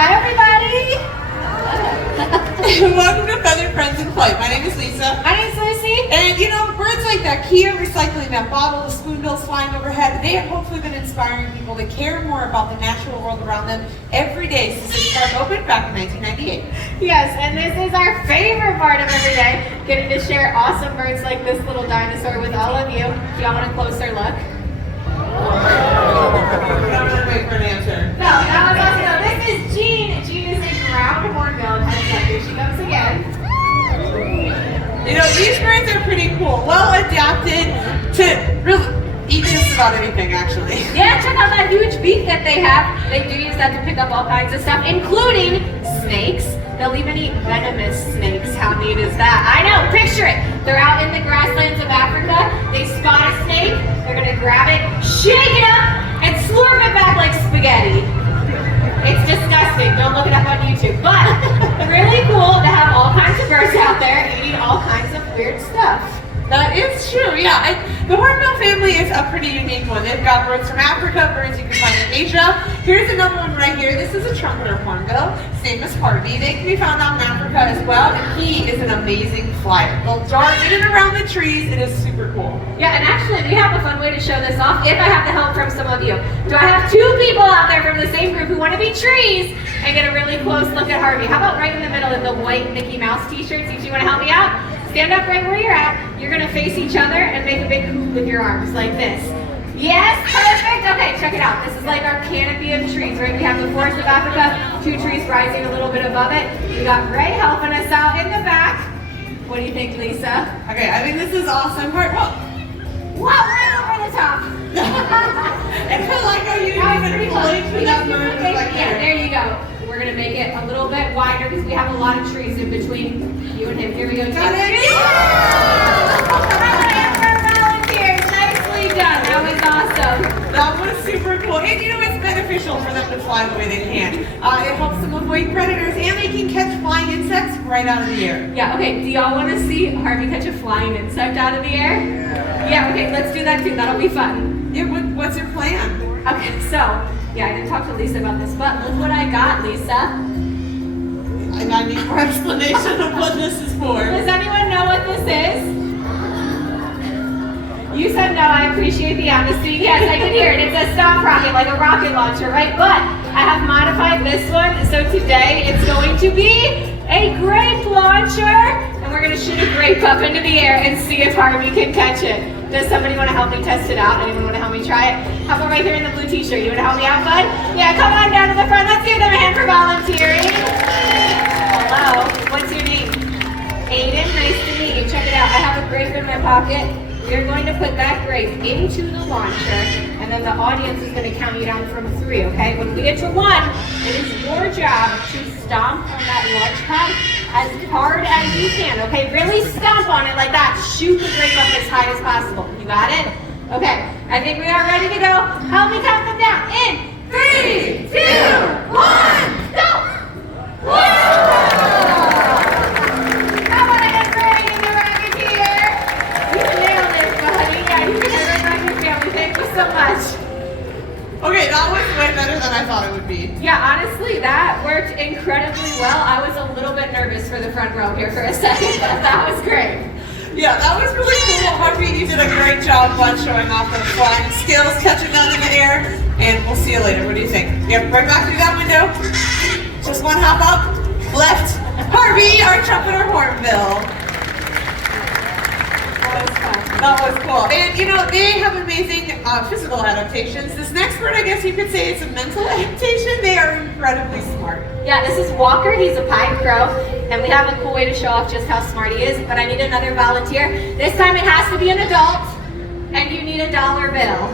Hi, everybody. Welcome to Feathered Friends in Flight. My name is Lisa. My name's Lucy. And you know, birds like that, Kia recycling that bottle of spoonbills flying overhead, they have hopefully been inspiring people to care more about the natural world around them every day since this park opened back in 1998. Yes, and this is our favorite part of every day, getting to share awesome birds like this little dinosaur with all of you. Do y'all want a closer look? I'm gonna wait for an answer. No, that was awesome. No, this is Jean. Jean is a ground hornbill. Here she comes again. You know, these birds are pretty cool. Well adapted to really eat just about anything, actually. Yeah, check out that huge beak that they have. They do use that to pick up all kinds of stuff, including snakes. They'll even eat venomous snakes. How neat is that? I know, picture it. They're out in the grasslands of Africa. They spot a snake. They're gonna grab it, shake it up, and slurp it back like spaghetti. It's disgusting. Don't look it up on YouTube. But really cool to have all kinds of birds out there eating all kinds of weird stuff. That is true, yeah. The hornbill family is a pretty unique one. They've got birds from Africa, birds you can find in Asia. Here's another one right here. This is a trumpeter hornbill. His name is Harvey. They can be found out in Africa as well, and he is an amazing flyer. They'll dart in and around the trees. It is super cool. Yeah, and actually we have a fun way to show this off if I have the help from some of you. Do I have two people out there from the same group who want to be trees and get a really close look at Harvey? How about right in the middle in the white Mickey Mouse t-shirts? You want to help me out? Stand up right where you're at. You're going to face each other and make a big hoop with your arms like this. Yes, perfect. Okay, check it out. This is like our canopy of trees, right? We have the Forest of Africa, two trees rising a little bit above it. We got Ray helping us out in the back. What do you think, Lisa? Okay, I think this is awesome. Wow, right over the top. I feel like how you even point for that bird like Yeah, that. there you go. We're going to make it a little bit wider because we have a lot of trees in between you and him. Here we go. Got it? Volunteers. Nicely done. That was awesome. That was super cool. And you know, it's beneficial for them to fly the way they can. It helps them avoid predators, and they can catch flying insects right out of the air. Yeah, okay. Do y'all want to see Harvey catch a flying insect out of the air? Yeah, okay. Let's do that too. That'll be fun. Yeah, what's your plan? Okay, so, yeah, I didn't talk to Lisa about this, but look what I got, Lisa. And I need more explanation of what this is for. Does anyone know what this is? You said no, I appreciate the honesty. Yes, I can hear it. It's a stomp rocket, like a rocket launcher, right? But I have modified this one, so today it's going to be a grape launcher, and we're going to shoot a grape up into the air and see if Harvey can catch it. Does somebody want to help me test it out? Anyone want to help me try it? How about right here in the blue t-shirt? You want to help me out, bud? Yeah, come on down to the front. Let's give them a hand for volunteering. Hello, what's your name? Aiden, nice to meet you. Check it out. I have a grape in my pocket. We're going to put that grape into the launcher, and then the audience is going to count you down from 3, okay? When we get to 1, it is your job to stomp on that launch pad as hard as you can, okay? Really stomp on it like that. Shoot the grape up as high as possible. You got it? Okay, I think we are ready to go. Help me count them down. In 3, 2, 1, go! Whoa! How about a hand for Ray in the Rocketeer? You nailed it, buddy. Yeah, you did it right on your family. Thank you so much. Okay, that was way better than I thought it would be. Yeah, honestly, that worked incredibly well. I was a little bit nervous for the front row here for a second, but that was great. Yeah, that was really cool. Harvey, you did a great job on showing off those flying skills, catching them in the air, and we'll see you later. What do you think? Yep, right back through that window. Just one hop up, left. Harvey, our trumpeter hornbill. That was cool. And you know, they have amazing physical adaptations. This next bird, I guess you could say it's a mental adaptation. They are incredibly smart. Yeah, this is Walker. He's a pine crow, and we have a cool way to show off just how smart he is, but I need another volunteer. This time it has to be an adult, and you need a dollar bill.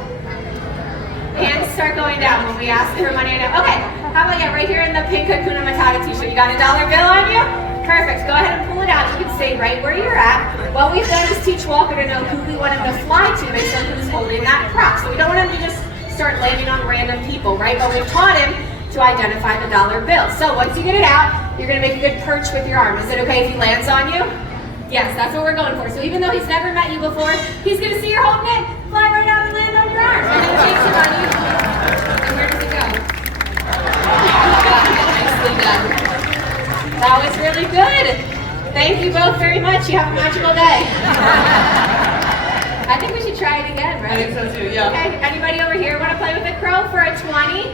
Hands start going down when we ask for money. Okay, how about you right here in the pink Hakuna Matata t-shirt? You got a dollar bill on you? Perfect. Go ahead and pull it out. You can stay right where you're at. What we've done is teach Walker to know who we want him to fly to based on who's holding that prop. So we don't want him to just start landing on random people, right? But we've taught him to identify the dollar bill. So once you get it out, you're going to make a good perch with your arm. Is it okay if he lands on you? Yes, that's what we're going for. So even though he's never met you before, he's going to see you're holding it, fly right out and land on your arm. And then shake some on you. And where does it go? Nicely Thank you both very much. You have a magical day. I think we should try it again, right? I think so too, yeah. Okay, anybody over here want to play with the crow for a 20?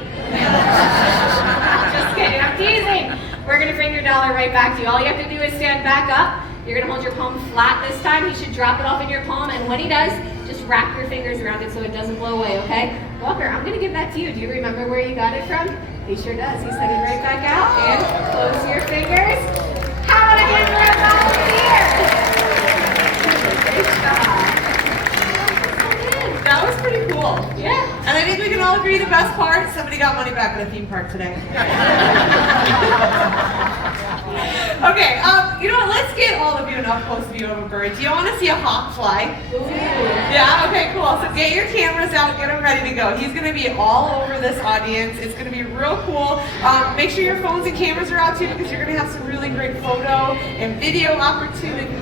Just kidding, I'm teasing. We're gonna bring your dollar right back to you. All you have to do is stand back up. You're gonna hold your palm flat this time. He should drop it off in your palm, and when he does, just wrap your fingers around it so it doesn't blow away, okay? Walker, I'm gonna give that to you. Do you remember where you got it from? He sure does. He's heading right back out, and close your fingers. How about a hand for a volunteer? Great job. That was pretty cool. Yeah. And I think we can all agree the best part, somebody got money back at a theme park today. Okay, you know what, let's get all of you an up-close view of a bird. Do you want to see a hawk fly? Ooh. Yeah, okay, cool. So get your cameras out, get them ready to go. He's going to be all over this audience. It's going to be real cool. Make sure your phones and cameras are out too, because you're going to have some really great photo and video opportunities.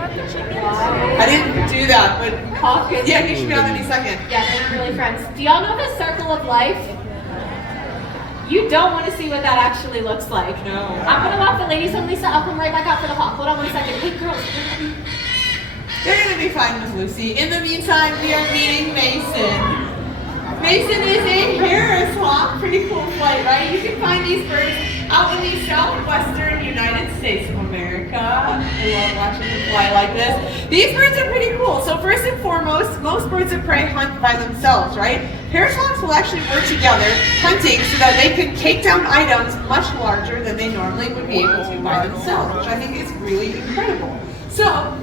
I didn't do that, but Hawk is. yeah, you should be on any second. Yeah, they're not really friends. Do y'all know the circle of life? You don't want to see what that actually looks like. No. I'm gonna walk the ladies home. Lisa, I'll come right back out for the hawk. Hold on 1 second. Hey girls. They're going to be fine with Lucy. In the meantime, we are meeting Mason. Mason is a Harris hawk. Pretty cool flight, right? You can find these birds out in the southwestern United States of America. I love watching them fly like this. These birds are pretty cool. So first and foremost, most birds of prey hunt by themselves, right? Harris hawks will actually work together hunting so that they can take down items much larger than they normally would be able to by themselves, which I think is really incredible. So,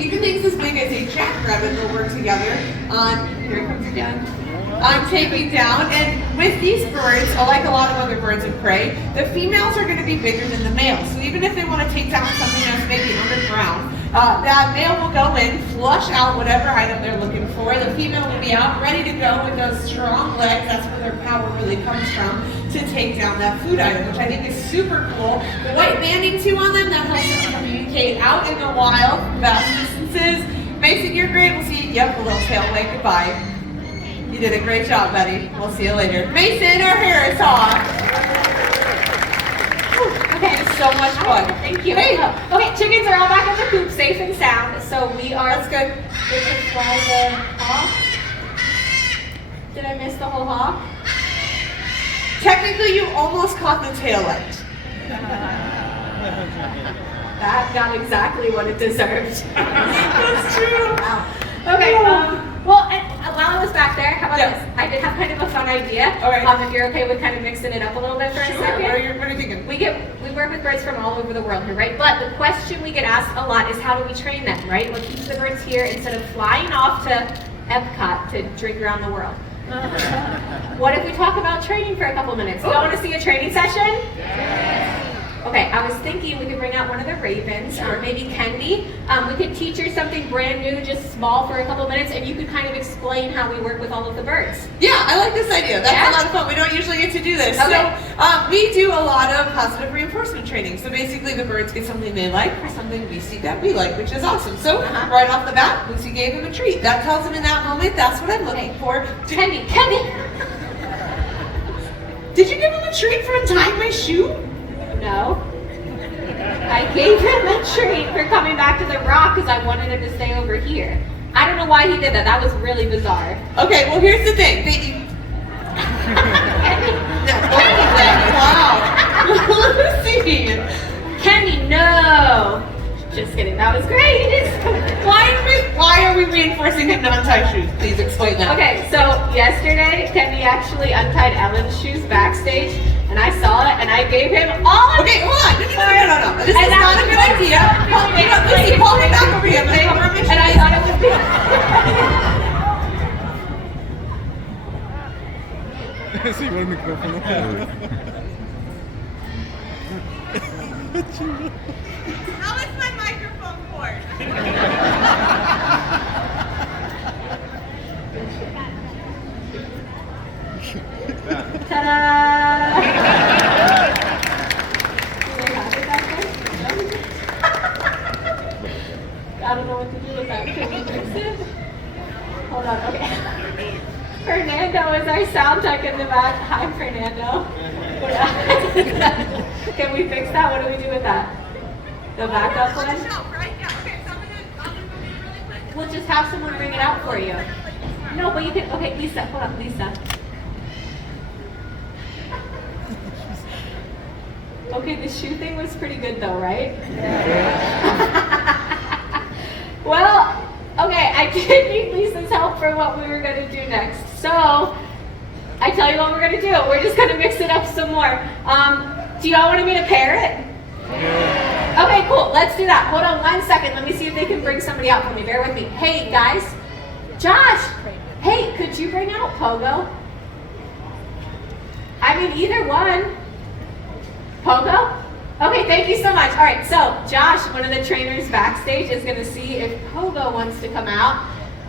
even things as big as a jackrabbit will work together on, here it comes again, on taking down. And with these birds, like a lot of other birds of prey, the females are going to be bigger than the males. So even if they want to take down something that's maybe underground, that male will go in, flush out whatever item they're looking for. The female will be out ready to go with those strong legs. That's where their power really comes from, to take down that food item, which I think is super cool. The white banding too on them, that helps them communicate out in the wild, vast distances. Mason, you're great. We'll see you. Yep, a little tail wag goodbye. You did a great job, buddy. We'll see you later. Mason or Harris hawk. Okay, It's so much fun. thank you. Hey. Okay, chickens are all back in the coop, safe and sound. So we are. That's good. We can fly the hawk. Did I miss the whole hawk? Technically, you almost caught the tail end. That got exactly what it deserved. That's true. Wow. Okay, well, and while I was back there, how about Yeah. this? I did have kind of a fun idea. All right. If you're okay with kind of mixing it up a little bit for a Sure. second. What are you thinking? We work with birds from all over the world here, right? But the question we get asked a lot is how do we train them, right? What keeps the birds here instead of flying off to Epcot to drink around the world? What if we talk about training for a couple minutes? You all want to see a training session? Okay, I was thinking we could bring out one of the ravens, or maybe Kendi. We could teach her something brand new, just small for a couple minutes, and you could kind of explain how we work with all of the birds. Yeah, I like this idea. That's Yeah? a lot of fun. We don't usually get to do this. Okay. So we do a lot of positive reinforcement training. So basically the birds get something they like or something we see that we like, which is awesome. So right off the bat, Lucy gave him a treat. That tells him in that moment, that's what I'm looking for. Kendi! Did you give him a treat for untying my shoe? No. I gave him a treat for coming back to the rock because I wanted him to stay over here. I don't know why he did that. That was really bizarre. Okay, well here's the thing. Wow. Lucy. Kendi, no. Just kidding. That was great. Why are we reinforcing him to untie shoes? Please explain that. Okay, so yesterday, Kendi actually untied Ellen's shoes backstage, and I saw it, and I gave him all of Okay, hold on. No. This And is that not a was good like idea. so Lucy, pull me back over here. I'm gonna cover my And I shoes. thought it would be... Sí, el micrófono. How is my microphone cord? Ta-da! I don't know what to do with that. Can we fix it? Hold on, okay. Fernando is our sound tech in the back. Hi, Fernando. Can we fix that? What do we do with that? The backup one? We'll just have someone bring it out for you. No, but you can, okay, Lisa, hold on, Lisa. Okay, the shoe thing was pretty good though, right? Well, okay, I did need Lisa's help for what we were gonna do next. So, I tell you what we're gonna do. We're just gonna mix it up some more. Do y'all want me to pair it? Yeah. Okay, cool. Let's do that. Hold on 1 second. Let me see if they can bring somebody out for me. Bear with me. Hey, guys. Josh. Hey, could you bring out Pogo? I mean, either one. Pogo? Okay, thank you so much. All right, so Josh, one of the trainers backstage, is going to see if Pogo wants to come out.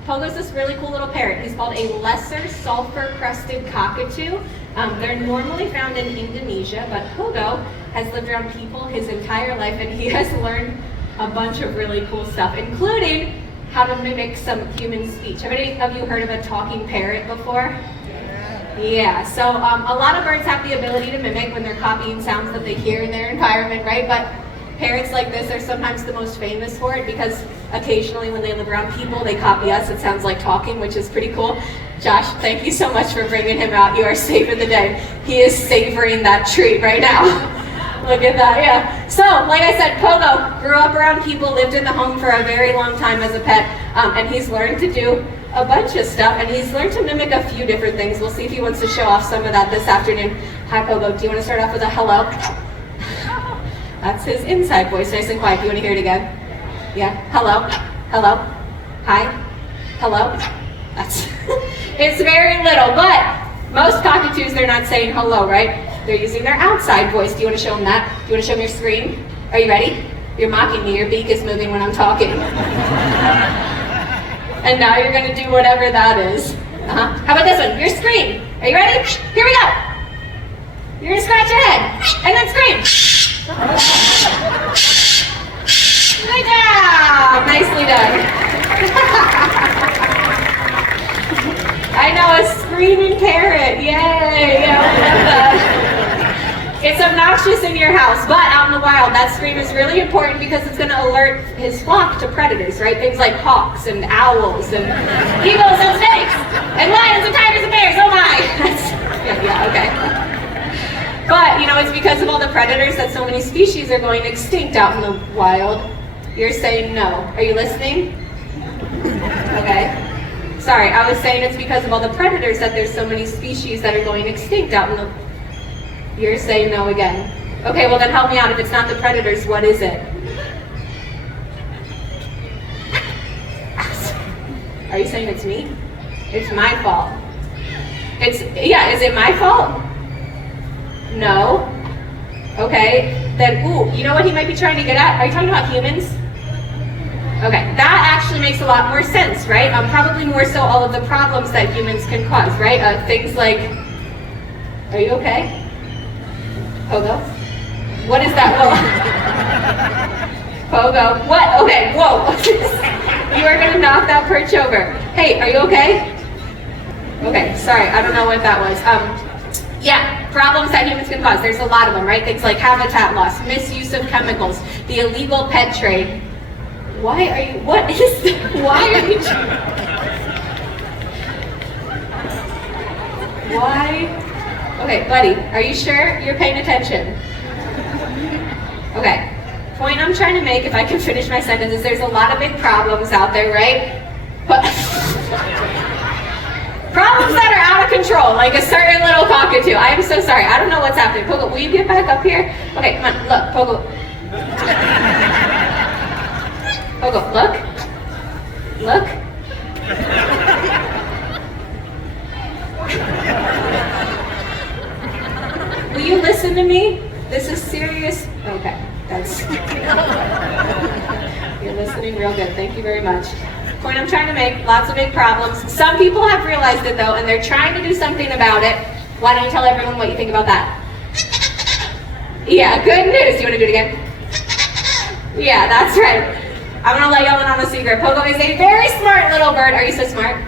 Pogo's this really cool little parrot. He's called a lesser sulfur-crested cockatoo. They're normally found in Indonesia, but Pogo has lived around people his entire life, and he has learned a bunch of really cool stuff, including how to mimic some human speech. Have any of you heard of a talking parrot before? Yeah, so a lot of birds have the ability to mimic when they're copying sounds that they hear in their environment, right? But parrots like this are sometimes the most famous for it because occasionally when they live around people, they copy us. It sounds like talking, which is pretty cool. Josh, thank you so much for bringing him out. You are saving the day. He is savoring that treat right now. Look at that, yeah. So, like I said, Pogo grew up around people, lived in the home for a very long time as a pet, and he's learned to do a bunch of stuff, and he's learned to mimic a few different things. We'll see if he wants to show off some of that this afternoon. Hi, Pogo. Do you want to start off with a hello? That's his inside voice, nice and quiet. Do you want to hear it again? Yeah. Hello. Hello. Hi. Hello. That's it's very little, but most cockatoos, they're not saying hello, right? They're using their outside voice. Do you want to show them that? Do you want to show them your screen? Are you ready? You're mocking me. Your beak is moving when I'm talking. And now you're going to do whatever that is. How about this one? Your screen. Are you ready? Here we go. You're going to scratch your head. And then scream. Good job. Nicely done. I know, a screaming parrot. Yay. Yeah, I love that. It's obnoxious in your house, but out in the wild, that scream is really important because it's going to alert his flock to predators, right? Things like hawks and owls and eagles and snakes and lions and tigers and bears. Oh my! Yeah, okay. But, you know, it's because of all the predators that so many species are going extinct out in the wild. You're saying no. Are you listening? Okay. Sorry, I was saying it's because of all the predators that there's so many species that are going extinct out in the... You're saying no again. Okay, well then help me out. If it's not the predators, what is it? Are you saying it's me? It's my fault. Is it my fault? No. Okay, then, you know what he might be trying to get at? Are you talking about humans? Okay, that actually makes a lot more sense, right? Probably more so all of the problems that humans can cause, right? Things like, are you okay? Pogo? What is that? Pogo? What? Okay, whoa. You are gonna knock that perch over. Hey, are you okay? Okay, sorry, I don't know what that was. Yeah, problems that humans can cause. There's a lot of them, right? Things like habitat loss, misuse of chemicals, the illegal pet trade. Why are you Okay, buddy, are you sure you're paying attention? Okay, point I'm trying to make, if I can finish my sentence, is there's a lot of big problems out there, right? But problems that are out of control, like a certain little cockatoo. I am so sorry, I don't know what's happening. Pogo, will you get back up here? Okay, come on, look, Pogo. Pogo, look. Look. Will you listen to me? This is serious. Okay, that's... You're listening real good. Thank you very much. Point I'm trying to make, lots of big problems. Some people have realized it though, and they're trying to do something about it. Why don't you tell everyone what you think about that? Yeah, good news. You want to do it again? Yeah, that's right. I'm going to let y'all in on a secret. Pogo is a very smart little bird. Are you so smart?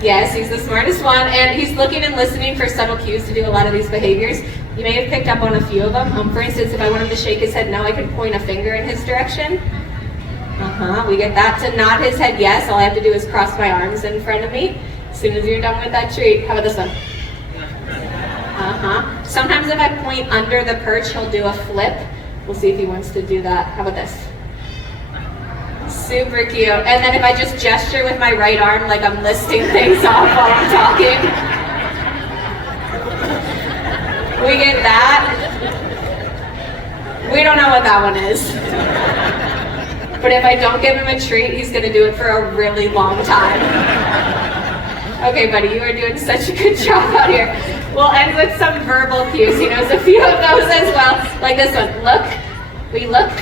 Yes, he's the smartest one, and he's looking and listening for subtle cues to do a lot of these behaviors. You may have picked up on a few of them. For instance, if I want him to shake his head no, I can point a finger in his direction. We get that. To nod his head yes, all I have to do is cross my arms in front of me. As soon as you're done with that treat, how about this one? Sometimes if I point under the perch, he'll do a flip. We'll see if he wants to do that. How about this? Super cute. And then if I just gesture with my right arm like I'm listing things off while I'm talking. We get that. We don't know what that one is. But if I don't give him a treat, he's gonna do it for a really long time. Okay, buddy, you are doing such a good job out here. We'll end with some verbal cues. He knows a few of those as well. Like this one. Look. We look.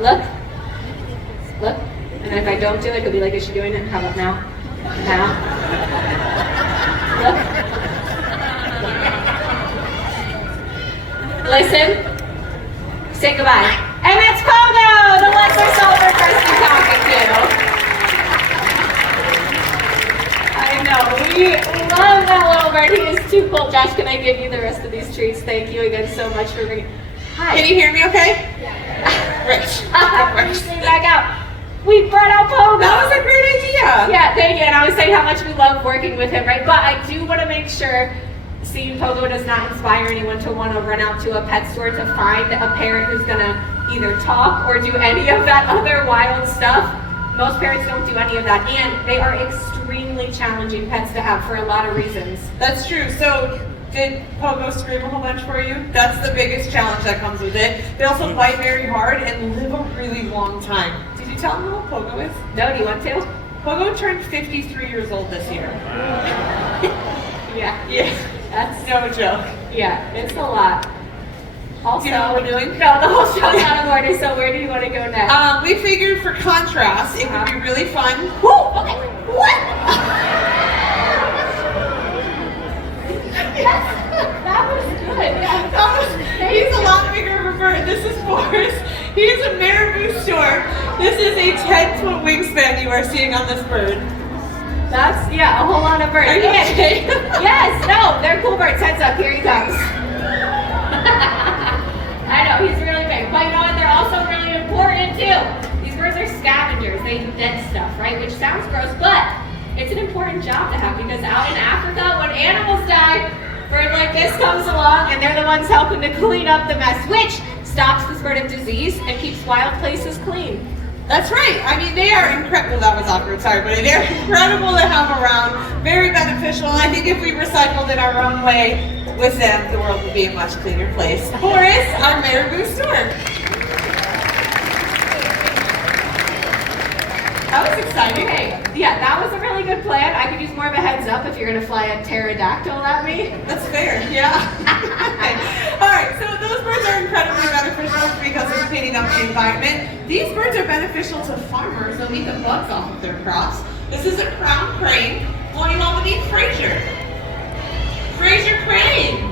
Look. Look. And then if I don't do it, he'll be like, is she doing it? How about now? Now. Look. Listen. Say goodbye. And it's Pogo, the lesser silver person cockatoo. I know, we love that little bird. He is too cool. Josh, can I give you the rest of these treats? Thank you again so much for bringing. Hi. Can you hear me okay? Yeah. Rich. Stay back out. We brought out Pogo. That was a great idea. Yeah, thank you. And I was saying how much we love working with him, right? But I do want to make sure seeing Pogo does not inspire anyone to want to run out to a pet store to find a parent who's going to either talk or do any of that other wild stuff. Most parents don't do any of that, and they are extremely challenging pets to have for a lot of reasons. That's true. So, did Pogo scream a whole bunch for you? That's the biggest challenge that comes with it. They also bite very hard and live a really long time. Did you tell them who Pogo is? No, do you want to? Pogo turned 53 years old this year. Yeah. That's no joke. Yeah, it's a lot. Also, do you know what we're doing? No, the whole show's out of order, so where do you want to go next? We figured for contrast, it would be really fun. Whoa, okay, what? That was good, yeah. He's a lot bigger of a bird. This is Boris. He's a marabou stork. This is a 10-foot wingspan you are seeing on this bird. That's, yeah, a whole lot of birds. Are you okay? Yes, no, they're cool birds. Heads up, here he comes. I know, he's really big. But you know what, they're also really important too. These birds are scavengers. They eat dead stuff, right? Which sounds gross, but it's an important job to have because out in Africa, when animals die, a bird like this comes along and they're the ones helping to clean up the mess, which stops the spread of disease and keeps wild places clean. That's right. I mean, they are incredible. That was awkward. Sorry, but they're incredible to have around. Very beneficial. And I think if we recycled it our own way with them, the world would be a much cleaner place. Boris, our marabou stork. That was exciting. Okay, yeah, that was a really good plan. I could use more of a heads up if you're gonna fly a pterodactyl at me. That's fair, yeah. Okay. All right, so those birds are incredibly beneficial because of cleaning up the environment. These birds are beneficial to farmers. They'll eat the bugs off of their crops. This is a crown crane. Well, you all meet Fraser. Fraser Crane.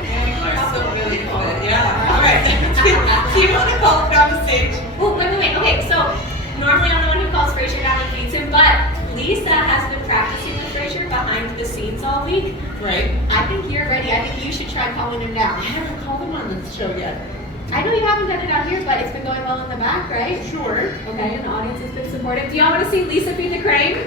You are so really good, yeah. All right, do you want to call down the stage? Oh, wait. Okay, so normally I'm the one who calls Fraser down and feeds him, but Lisa has been practicing with Fraser behind the scenes all week. Right. I think you're ready. I think you should try calling him down. I haven't called him on this show yet. I know you haven't done it out here, but it's been going well in the back, right? Sure. Okay, and the audience has been supportive. Do y'all want to see Lisa feed the crane?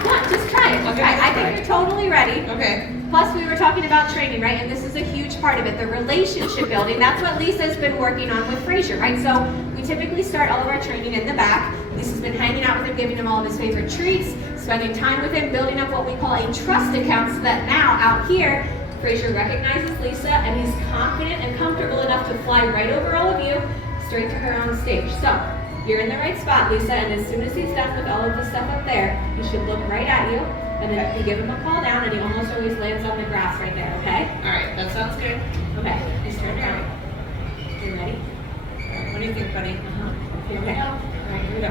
Come on, just try it. Okay, I think you're totally ready. Okay. Plus, we were talking about training, right? And this is a huge part of it, the relationship building. That's what Lisa's been working on with Fraser, right? So we typically start all of our training in the back. Lisa's been hanging out with him, giving him all of his favorite treats, spending time with him, building up what we call a trust account so that now out here, Fraser recognizes Lisa and he's confident and comfortable enough to fly right over all of you, straight to her on stage. So you're in the right spot, Lisa, and as soon as he's done with all of the stuff up there, he should look right at you. And then you give him a call down, and he almost always lands on the grass right there, okay? All right, that sounds good. Okay, he's turned around. You ready? All right, what do you think, buddy? Okay. All right, Here we go.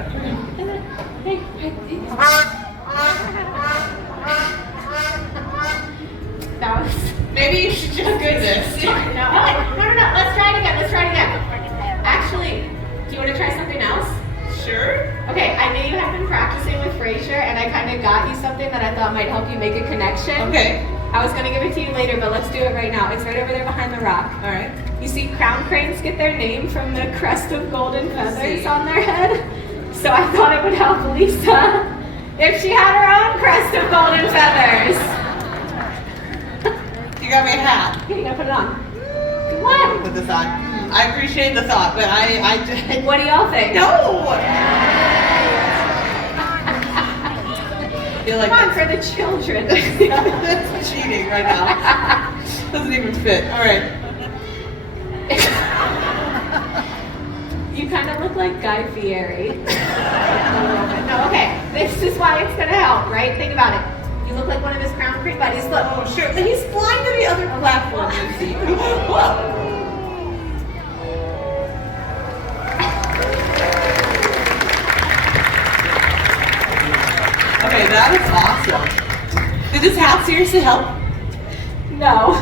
That was... Maybe you should just do this. No, let's try it again. Actually, do you want to try something else? Sure. Okay, I know you have been practicing with Fraser. erasure, and I kind of got you something that I thought might help you make a connection. Okay. I was gonna give it to you later, but let's do it right now. It's right over there behind the rock. All right. You see crown cranes get their name from the crest of golden feathers on their head. So I thought it would help Lisa if she had her own crest of golden feathers. You got me a hat. Here, you gotta put it on. Come on. Put this on. I appreciate the thought, but I What do y'all think? no. I feel like Come on, for the children. that's cheating right now. Doesn't even fit. All right. You kind of look like Guy Fieri. A little bit. No, okay. This is why it's gonna help, right? Think about it. You look like one of his crown crane buddies. Look. Oh, sure. He's flying to the other platform. You see. Whoa. Okay, that is awesome. Did this hat seriously help? No.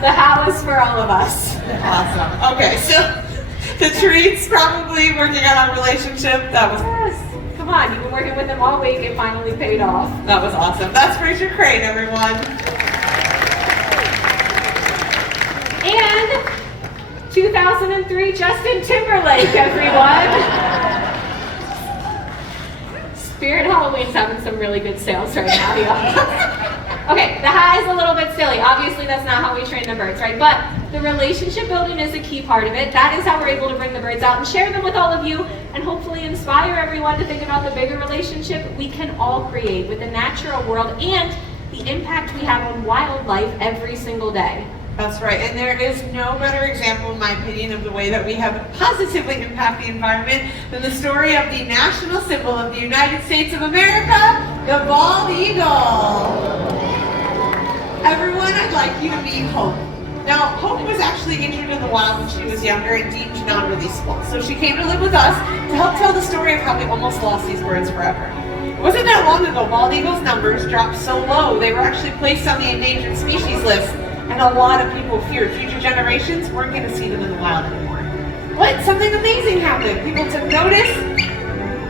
The hat was for all of us. Awesome. Okay, so the treat's probably working on our relationship. That was Yes. Come on, you've been working with him all week. It finally paid off. awesome. That's Fraser Crane, everyone. And 2003 Justin Timberlake, everyone. Spirit Halloween's having some really good sales right now, y'all. Okay, the hat is a little bit silly. Obviously, that's not how we train the birds, right? But the relationship building is a key part of it. That is how we're able to bring the birds out and share them with all of you and hopefully inspire everyone to think about the bigger relationship we can all create with the natural world and the impact we have on wildlife every single day. That's right, and there is no better example, in my opinion, of the way that we have positively impact the environment than the story of the national symbol of the United States of America, the bald eagle. Everyone, I'd like you to meet Hope. Now, Hope was actually injured in the wild when she was younger and deemed non-releasable, so she came to live with us to help tell the story of how we almost lost these birds forever. It wasn't that long ago, bald eagles' numbers dropped so low, they were actually placed on the endangered species list. And a lot of people feared future generations weren't going to see them in the wild anymore. But something amazing happened. People took notice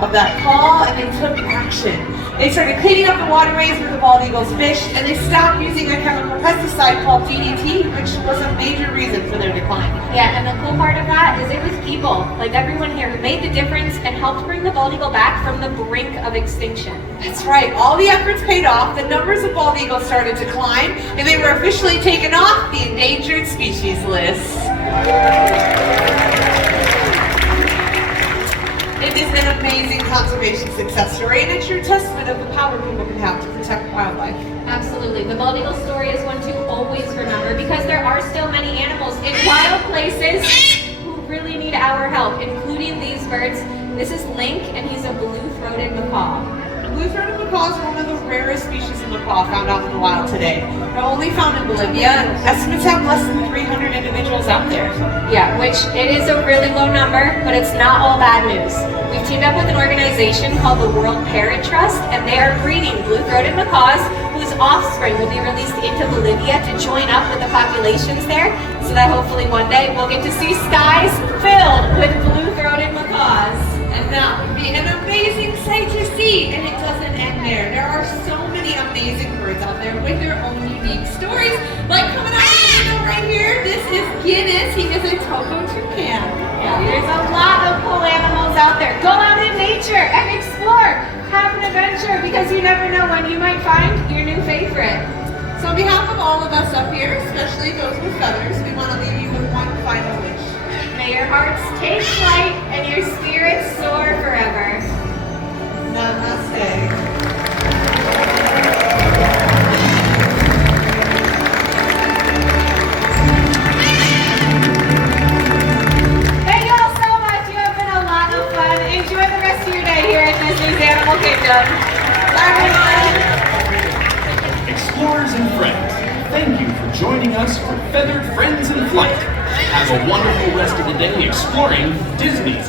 of that call and they took action. They started cleaning up the waterways where the bald eagles fished, and they stopped using a chemical pesticide called DDT, which was a major reason for their decline. Yeah, and the cool part of that is it was people, like everyone here, who made the difference and helped bring the bald eagle back from the brink of extinction. That's right. All the efforts paid off. The numbers of bald eagles started to climb, and they were officially taken off the endangered species list. It is an amazing conservation success story and a true testament of the power people can have to protect wildlife. Absolutely. The bald eagle story is one to always remember because there are still many animals in wild places who really need our help, including these birds. This is Link, and he's a blue-throated macaw. Blue-throated macaws are one of the rarest species of macaw found out in the wild today. They're only found in Bolivia, and estimates have less than 300 individuals out there. Yeah, which it is a really low number, but it's not all bad news. We've teamed up with an organization called the World Parrot Trust, and they are breeding blue-throated macaws whose offspring will be released into Bolivia to join up with the populations there, so that hopefully one day we'll get to see skies filled with blue-throated macaws. And that would be an amazing sight to see, and it doesn't end there. There are so many amazing birds out there with their own unique stories. Like coming out of the window right here, this is Guinness. He is a Toco toucan. Yeah, there's a lot of cool animals out there. Go out in nature and explore. Have an adventure because you never know when you might find your new favorite. So on behalf of all of us up here, especially those with feathers, we want to leave you with one final wish. May your hearts take flight and your spirits soar forever. Namaste. Thank you all so much. You have been a lot of fun. Enjoy the rest of your day here at Disney's Animal Kingdom. Bye, everyone. Explorers and friends, thank you for joining us for Feathered Friends in Flight. Have a wonderful rest of the day exploring Disney's